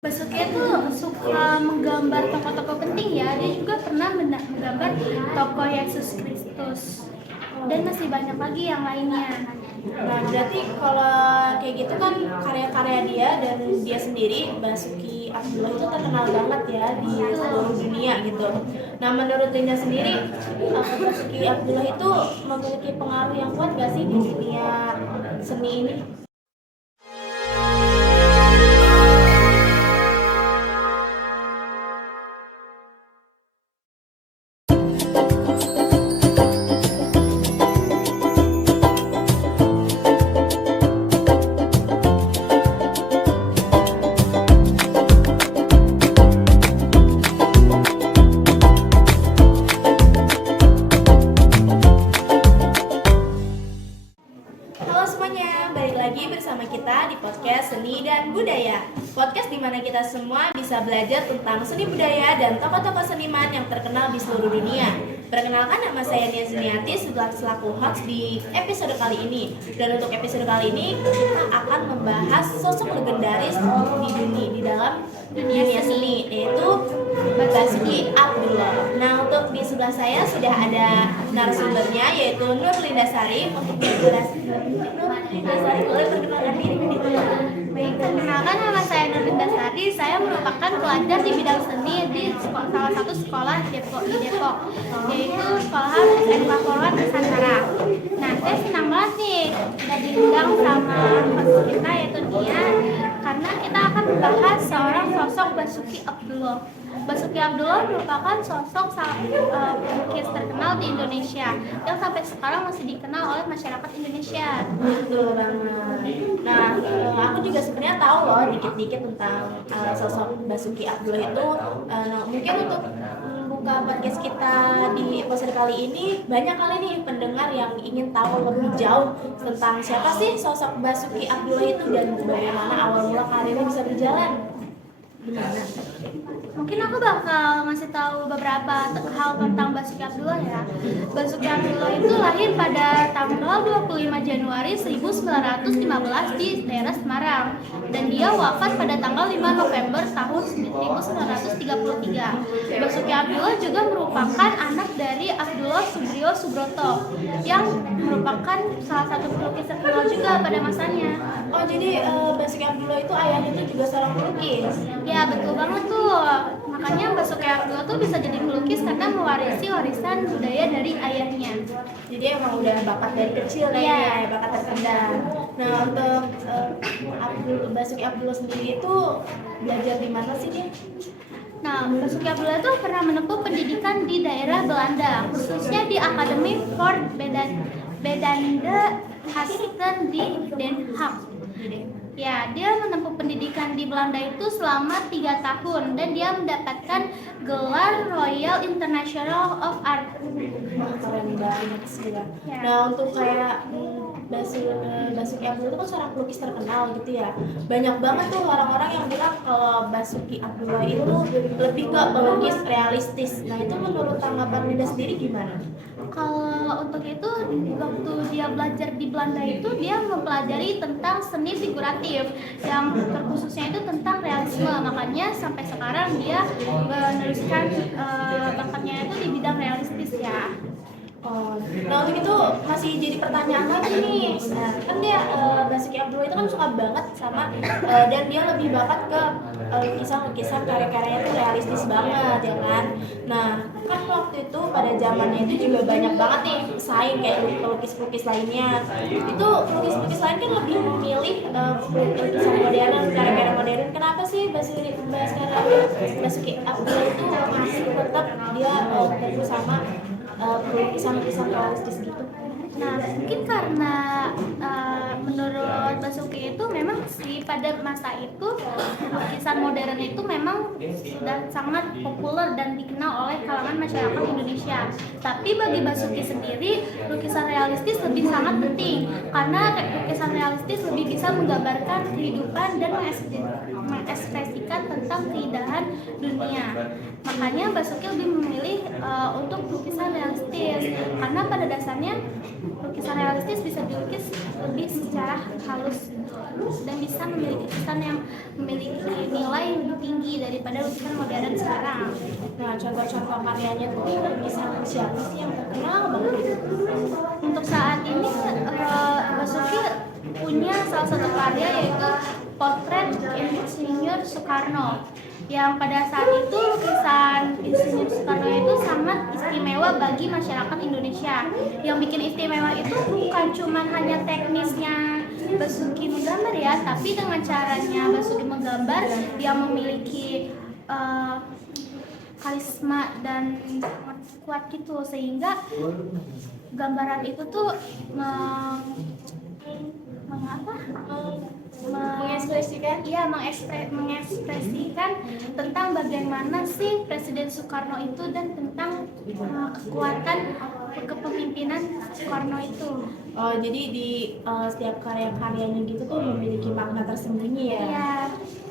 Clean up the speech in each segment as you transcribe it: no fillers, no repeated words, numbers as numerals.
Basuki itu suka menggambar tokoh-tokoh penting ya. Dia juga pernah menggambar tokoh Yesus Kristus. Dan masih banyak lagi yang lainnya. Nah, berarti kalau kayak gitu kan karya-karya dia dan dia sendiri, Basuki Abdullah itu terkenal banget ya di seluruh dunia gitu. Nah, menurut Linda sendiri, Basuki Abdullah itu memiliki pengaruh yang kuat gak sih di dunia seni ini? Halo semuanya, balik lagi bersama kita di podcast Seni dan Budaya. Podcast di mana kita semua bisa belajar tentang seni budaya dan tokoh-tokoh seniman yang terkenal di seluruh dunia. Perkenalkan, nama saya Nia Zuniati selaku host di episode kali ini. Dan untuk episode kali ini kita akan membahas sosok legendaris di dalam dunia seni, yaitu Basuki Abdullah. Nah, untuk di sebelah saya sudah ada narasumbernya, yaitu Nur Lindasari. Untuk Nur Lindasari, boleh perkenalkan diri? Baik, perkenalkan, nama saya Nur Lindasari. Saya merupakan pelajar di bidang seni di salah satu sekolah di Depok, yaitu Sekolahan SMK Polwan Nusantara. Nah, saya senang banget nih udah diundang sama host kita yaitu Nia, karena kita akan membahas seorang sosok Basuki Abdullah. Basuki Abdullah merupakan sosok pelukis terkenal di Indonesia yang sampai sekarang masih dikenal oleh masyarakat Indonesia. Betul banget. Nah, aku juga sebenarnya tahu loh dikit-dikit tentang sosok Basuki Abdullah itu. Nah, mungkin untuk buka podcast kita di episode kali ini, banyak kali nih pendengar yang ingin tahu lebih jauh tentang siapa sih sosok Basuki Abdullah itu dan bagaimana awal mula karirnya bisa berjalan. Gimana? Mungkin aku bakal ngasih tahu beberapa hal tentang Basuki Abdullah ya. Basuki Abdullah itu lahir pada tanggal 25 Januari 1915 di daerah Semarang, dan dia wafat pada tanggal 5 November tahun 1933. Basuki Abdullah juga merupakan anak dari Abdullah Subrio Subroto yang merupakan salah satu pelukis terkenal juga pada masanya. Oh, jadi Basuki Abdullah itu ayahnya itu juga seorang pelukis. Ya, betul banget tuh. Makanya Basuki Abdullah tuh bisa jadi pelukis karena mewarisi warisan budaya dari ayahnya. Jadi emang udah bakat dari kecil Iya. ya, bakat terpendam. Nah, untuk Basuki Abdullah sendiri itu belajar di mana sih dia? Nah, Basuki Abdullah tuh pernah menempuh pendidikan di daerah Belanda, khususnya di Academy for Bedande Hasten di Den Haag. Ya, dia menempuh pendidikan di Belanda itu selama 3 tahun dan dia mendapatkan gelar Royal International of Art. Wah, keren banget sih ya. Ya. Nah, untuk kayak Basuki Abdullah itu kan seorang pelukis terkenal gitu ya. Banyak banget tuh orang-orang yang bilang kalau Basuki Abdullah itu lebih ke pelukis realistis. Nah, itu menurut tanggapan Linda sendiri gimana? Kalau untuk itu, waktu dia belajar di Belanda itu dia mempelajari tentang seni figuratif yang terkhususnya itu tentang realisme. Makanya sampai sekarang dia meneruskan bakatnya itu di bidang realistis ya. Oh, nah untuk itu masih jadi pertanyaan lagi nih. Nah, kan dia Basuki Abdullah itu kan suka banget sama dan dia lebih bakat ke lukisan-lukisan karya-karyanya itu realistis banget ya kan. Nah, kan waktu itu pada zamannya itu juga banyak banget nih pesaing kayak pelukis-pelukis lainnya. Itu pelukis-pelukis lain kan lebih memilih lukisan modern, karya-karya modern. Kenapa sih Basuki Abdullah itu masih tetap dia fokus sama lukisan-lukisan realistis gitu? Nah, mungkin karena menurut Basuki itu memang sih pada masa itu lukisan modern itu memang sudah sangat populer dan dikenal oleh kalangan masyarakat Indonesia. Tapi bagi Basuki sendiri, lukisan realistis lebih sangat penting karena lukisan realistis lebih bisa menggambarkan kehidupan dan mengekspresikan tentang keindahan dunia dunia. Makanya Basuki lebih memilih untuk lukisan realistis, karena pada dasarnya lukisan realistis bisa dilukis lebih secara halus dan bisa memiliki kesan yang memiliki nilai yang lebih tinggi daripada lukisan modern sekarang. Nah, contoh-contoh karyanya tuh lukisan siapa sih yang terkenal banget itu? Untuk saat ini Basuki punya salah satu karya yaitu Potret Insinyur Soekarno, yang pada saat itu lukisan Insinyur Soekarno itu sangat istimewa bagi masyarakat Indonesia. Yang bikin istimewa itu bukan cuma hanya teknisnya Basuki menggambar ya, tapi dengan caranya Basuki menggambar yang memiliki karisma dan sangat kuat gitu, sehingga gambaran itu tuh mengekspresikan tentang bagaimana sih Presiden Soekarno itu dan tentang kekuatan kepemimpinan Soekarno itu. Oh, jadi di setiap karya-karyanya gitu tuh memiliki makna tersembunyi ya? Iya.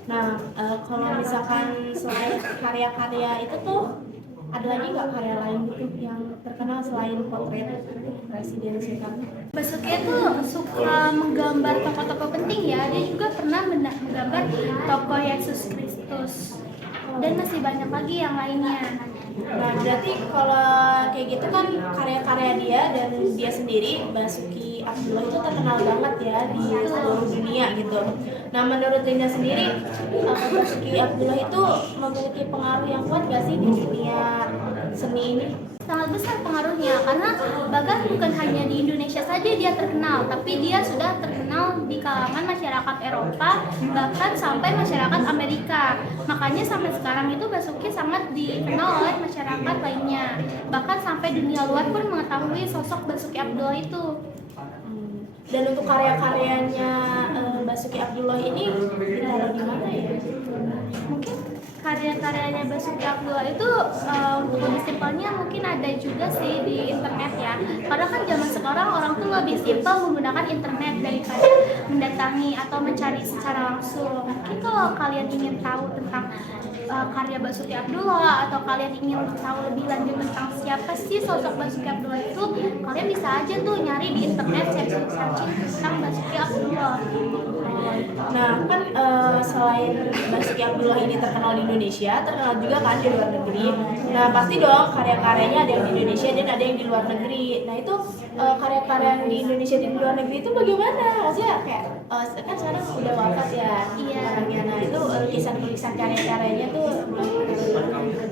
Nah, kalau misalkan selain karya-karya itu tuh ada lagi nggak karya lain gitu yang terkenal selain potret Presiden Soekarno? Basuki itu suka menggambar tokoh-tokoh penting ya. Dia juga pernah menggambar tokoh Yesus Kristus dan masih banyak lagi yang lainnya. Nah, berarti kalau kayak gitu kan karya-karya dia dan dia sendiri, Basuki Abdullah itu terkenal banget ya di seluruh dunia gitu. Nah, menurut Linda sendiri, Basuki Abdullah itu memiliki pengaruh yang kuat gak sih di dunia seni ini? Sangat besar pengaruhnya, karena bahkan bukan hanya di Indonesia saja dia terkenal, tapi dia sudah terkenal di kalangan masyarakat Eropa, bahkan sampai masyarakat Amerika. Makanya sampai sekarang itu Basuki sangat dikenal oleh masyarakat lainnya, bahkan sampai dunia luar pun mengetahui sosok Basuki Abdullah itu. Dan untuk karya-karyanya Basuki Abdullah ini ditaruh di mana ya? Mungkin karya-karyanya Basuki Abdullah itu untuk lebih simpelnya mungkin ada juga sih di internet ya. Karena kan zaman sekarang orang tuh lebih simpel menggunakan internet daripada mendatangi atau mencari secara langsung. Mungkin kalau kalian ingin tahu tentang karya Basuki Abdullah atau kalian ingin tahu lebih lanjut tentang siapa sih sosok Basuki Abdullah itu, kalian bisa aja tuh nyari di internet, searching tentang Basuki Abdullah. Nah, kan selain Basuki Abdullah ini terkenal di Indonesia, terkenal juga kan di luar negeri. Nah, pasti dong karya-karyanya ada yang di Indonesia dan ada yang di luar negeri. Nah, itu karya-karya yang di Indonesia dan di luar negeri itu bagaimana? Maksudnya kayak kan sekarang udah wafat ya orangnya. Nah, itu lukisan-lukisan karya-karyanya tuh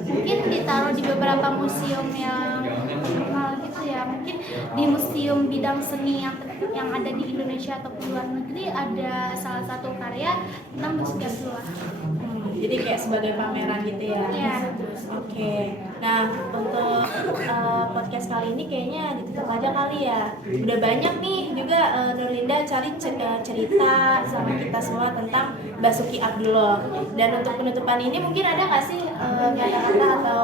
Mungkin ditaruh di beberapa museum yang terkenal gitu ya. Mungkin di museum bidang seni yang ada di Indonesia atau di luar negeri ada salah satu karya tentang Basuki Abdullah. jadi kayak sebagai pameran gitu ya. Iya. Oke. Nah, untuk podcast kali ini kayaknya ditutup aja kali ya. Udah banyak nih juga Nurlinda cari cerita sama kita semua tentang Basuki Abdullah. Dan untuk penutupan ini mungkin ada nggak sih kata-kata atau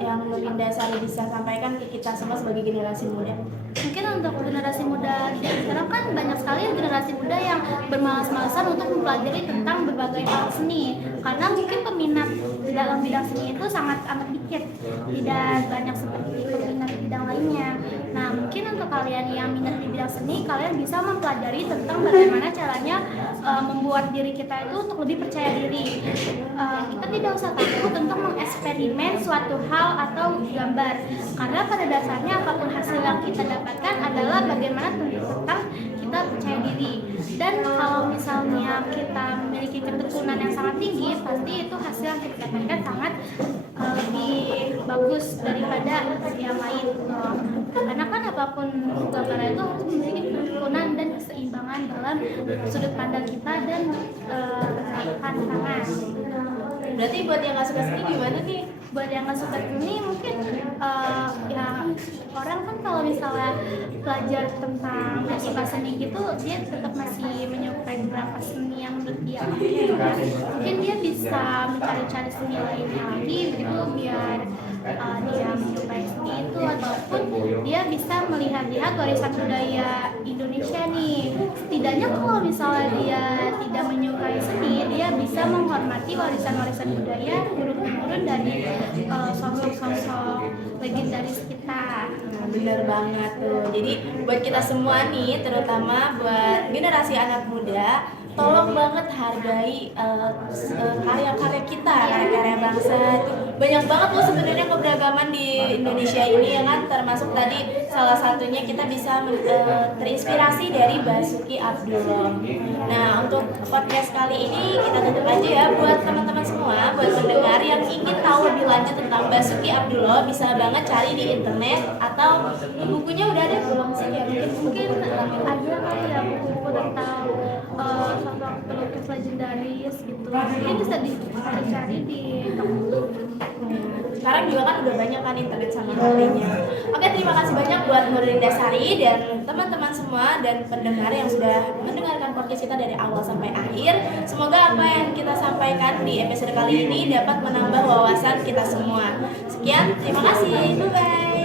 yang Nurlinda Sari bisa sampaikan ke kita semua sebagai generasi muda? Mungkin untuk generasi muda sekarang kan banyak sekali generasi muda yang bermalas-malasan untuk mempelajari tentang berbagai hal seni, karena mungkin peminat di dalam bidang seni itu sangat amat dikit, tidak banyak seperti peminat di bidang lainnya. Nah, mungkin untuk kalian yang minat di bidang seni, kalian bisa mempelajari tentang bagaimana caranya membuat diri kita itu untuk lebih percaya diri. Kita tidak usah takut untuk mengeksperimen suatu hal atau gambar, karena pada dasarnya apapun hasil yang kita dapatkan adalah bagaimana tentang kita percaya diri. Dan kalau misalnya kita memiliki ketekunan yang sangat tinggi, pasti itu hasil yang kita dapatkan sangat lebih bagus daripada yang lain. Karena kan apapun gambar itu harus memiliki ketekunan dan keseimbangan dalam sudut pandang kita dan pandangan. Berarti buat yang nggak suka seni gimana nih? Buat yang nggak suka seni mungkin ya orang kan kalau misalnya belajar tentang nggak suka seni gitu, dia tetap masih menyukai beberapa seni yang menurut dia oke. Mungkin dia bisa mencari-cari seni lainnya lagi gitu biar dia menyukai seni itu, ataupun dia bisa melihat-lihat warisan budaya Indonesia nih. Setidaknya kalau misalnya dia tidak menyukai seni, dia bisa menghormati warisan-warisan budaya turun-temurun dari sosok-sosok legendaris kita. Nah, bener banget tuh. Jadi buat kita semua nih, terutama buat generasi anak muda, tolong banget hargai karya-karya kita, karya-karya bangsa. Itu banyak banget loh sebenarnya keberagaman di Indonesia ini ya kan, termasuk tadi salah satunya kita bisa terinspirasi dari Basuki Abdullah. Nah, untuk podcast kali ini kita tutup aja ya. Buat teman-teman semua, buat pendengar yang ingin tahu lebih lanjut tentang Basuki Abdullah, bisa banget cari di internet, atau bukunya udah ada belum sih ya? Mungkin ada kali ya buku-buku tentang sosok pelukis legendaris gitu. Mungkin bisa dicari di toko. Sekarang juga kan udah banyak kan internet sama HP-nya. Oke, terima kasih banyak buat Nurdin Dasari dan teman-teman semua dan pendengar yang sudah mendengarkan podcast kita dari awal sampai akhir. Semoga apa yang kita sampaikan di episode kali ini dapat menambah wawasan kita semua. Sekian, terima kasih. Bye-bye.